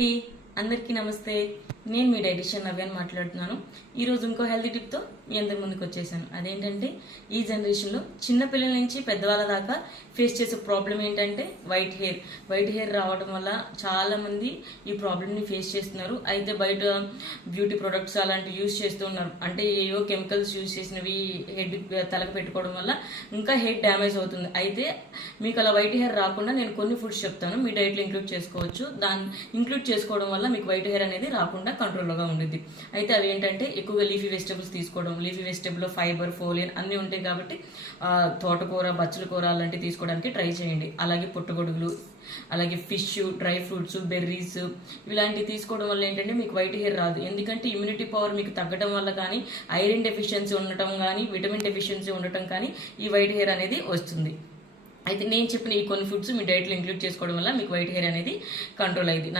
D అందరికీ నమస్తే. నేను మీ డైటిషియన్ నవ్యాన్ మాట్లాడుతున్నాను. ఈరోజు ఇంకో హెల్తీ టిప్తో మీ అందరి ముందుకు వచ్చేసాను. అదేంటంటే ఈ జనరేషన్లో చిన్నపిల్లల నుంచి పెద్దవాళ్ళ దాకా ఫేస్ చేసే ప్రాబ్లం ఏంటంటే వైట్ హెయిర్ రావడం వల్ల చాలామంది ఈ ప్రాబ్లమ్ని ఫేస్ చేస్తున్నారు. అయితే బయట బ్యూటీ ప్రొడక్ట్స్ అలాంటివి యూజ్ చేస్తూ ఉన్నారు. అంటే ఏవో కెమికల్స్ యూజ్ చేసినవి హెడ్ తలకు పెట్టుకోవడం వల్ల ఇంకా హెడ్ డ్యామేజ్ అవుతుంది. అయితే మీకు అలా వైట్ హెయిర్ రాకుండా నేను కొన్ని ఫుడ్స్ చెప్తాను, మీ డైట్లో ఇంక్లూడ్ చేసుకోవచ్చు. దాన్ని ఇంక్లూడ్ చేసుకోవడం వల్ల మీకు వైట్ హెయిర్ అనేది రాకుండా కంట్రోల్గా ఉంటుంది. అయితే అవి ఏంటంటే ఎక్కువగా లీఫీ వెజిటబుల్స్ తీసుకోవడం. లీఫీ వెజిటబుల్లో ఫైబర్, ఫోలియన్ అన్నీ ఉంటాయి కాబట్టి తోటకూర, బచ్చల కూర అలాంటివి తీసుకోవడానికి ట్రై చేయండి. అలాగే పుట్టగొడుగులు, అలాగే ఫిష్, డ్రై ఫ్రూట్స్, బెర్రీస్ ఇలాంటివి తీసుకోవడం వల్ల ఏంటంటే మీకు వైట్ హెయిర్ రాదు. ఎందుకంటే ఇమ్యూనిటీ పవర్ మీకు తగ్గడం వల్ల కానీ, ఐరన్ డెఫిషియన్సీ ఉండటం కానీ, విటమిన్ డెఫిషియన్సీ ఉండటం కానీ ఈ వైట్ హెయిర్ అనేది వస్తుంది. అయితే నేను చెప్పిన ఈ కొన్ని ఫుడ్స్ మీ డైట్లో ఇంక్లూడ్ చేసుకోవడం వల్ల మీకు వైట్ హెయిర్ అనేది కంట్రోల్ అయ్యింది.